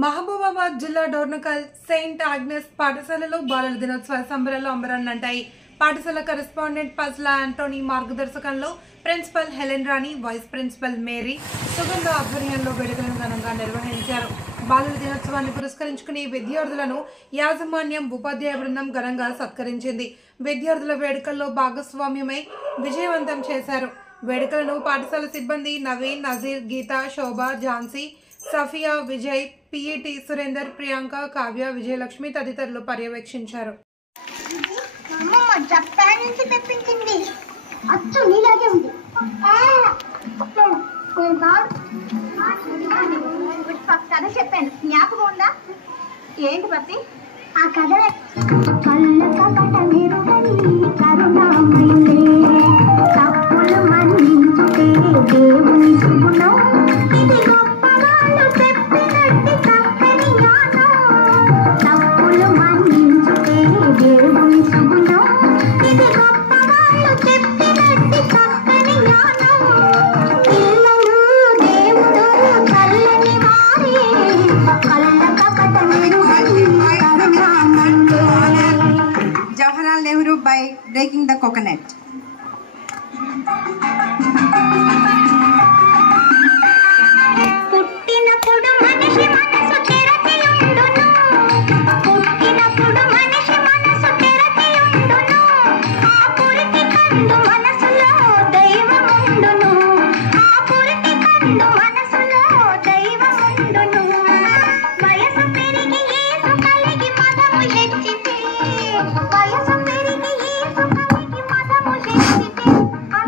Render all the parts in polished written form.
మహబూబాబాద్ జిల్లా Dornakal Saint Agnes పాఠశాలలో బాలల దినోత్సవ సంబరాలు అంబరాన్నంటాయి. పాఠశాల కరెస్పాండెంట్ పజ్ల ఆంటోనీ మార్గదర్శకంలో ప్రిన్సిపల్ హెలెన్ రాణి, వైస్ ప్రిన్సిపల్ మేరీ, సుగంధ ఆధ్వర్యంలో వేడుకలను ఘనంగా నిర్వహించారు. బాలల దినోత్సవాన్ని పురస్కరించుకుని విద్యార్థులను యాజమాన్యం, ఉపాధ్యాయ బృందం ఘనంగా సత్కరించింది. విద్యార్థుల వేడుకల్లో భాగస్వామ్యమై విజయవంతం చేశారు. వేడుకలను పాఠశాల సిబ్బంది నవీన్, నజీర్, గీత, శోభ, ఝాన్సీ, సఫియా, విజయ్, పిఈటి సురేందర్, ప్రియాంక, కావ్య, విజయలక్ష్మి తదితరులు పర్యవేక్షించారు. కథ చెప్పాను, జ్ఞాపకం ఉందా? ఏంటి పత్తి ఆ కథ? Jawaharlal Nehru by breaking the coconut.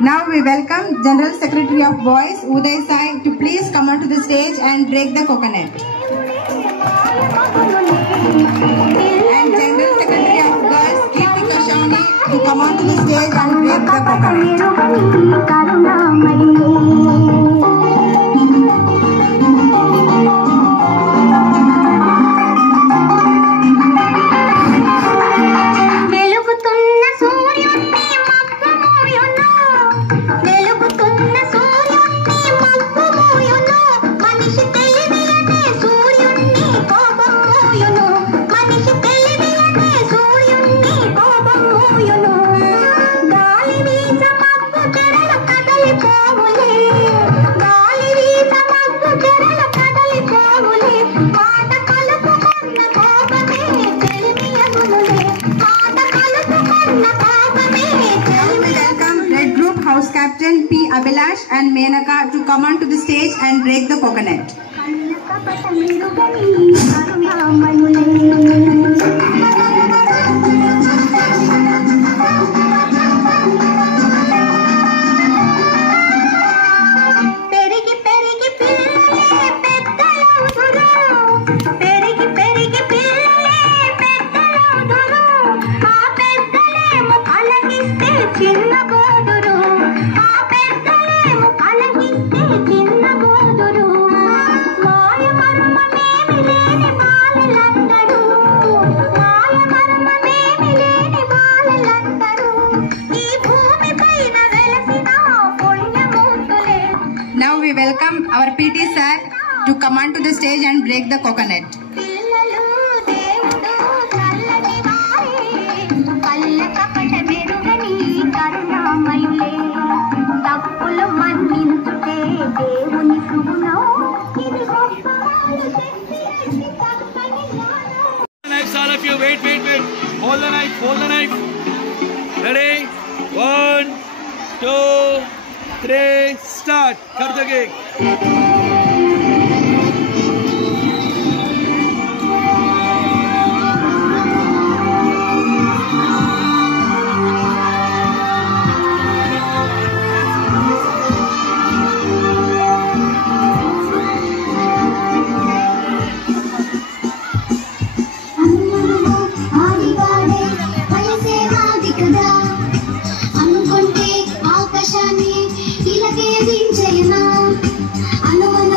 Now we welcome General Secretary of Boys, Uday Sai, to please come onto the stage and break the coconut. And General Secretary of Girls, Kirti Kashani, to come onto the stage and break the coconut. House Captain P. Abhilash and Menaka to come onto the stage and break the coconut. Now we welcome our PT sir to come onto the stage and break the coconut. All of you, wait. Hold the knife. Ready? 1, 2, 3, start. Cut the cake. అనుకున్న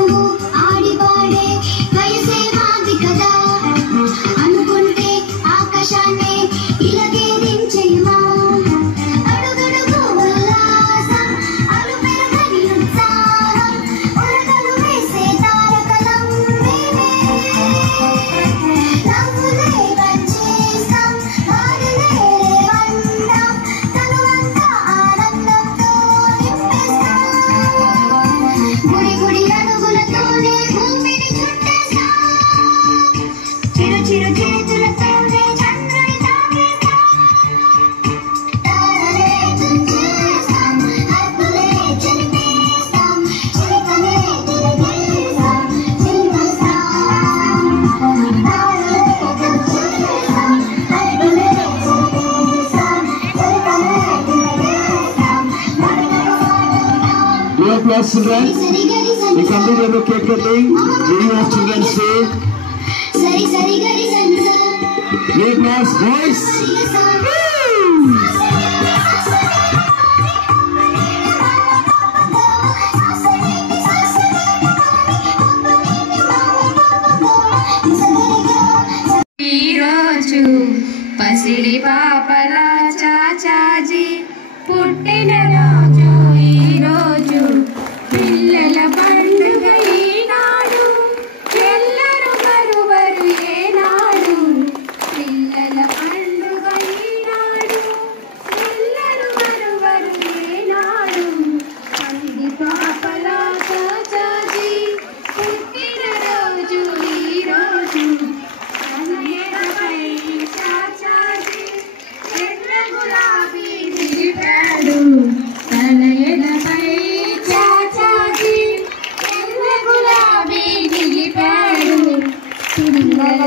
boys, children. We continue the cake cutting. Video of Children's Day. Great boys, boys. పసిడి పాపల చాచాజీ పుట్టిన రోజు ఈరోజు పిల్లల పండుగ ఈనాడు ఎల్లరు మరువరు ఏనాడు పిల్లల పండుగ ఈనాడు ఎల్లరు మరువరు ఏనాడు పసిడి పాపల చాచాజీ పుట్టిన రోజు ఈరోజు తన ఎడపై చాచాజీ ఎర్ర గులాబీ నిలిపాడు పిల్లల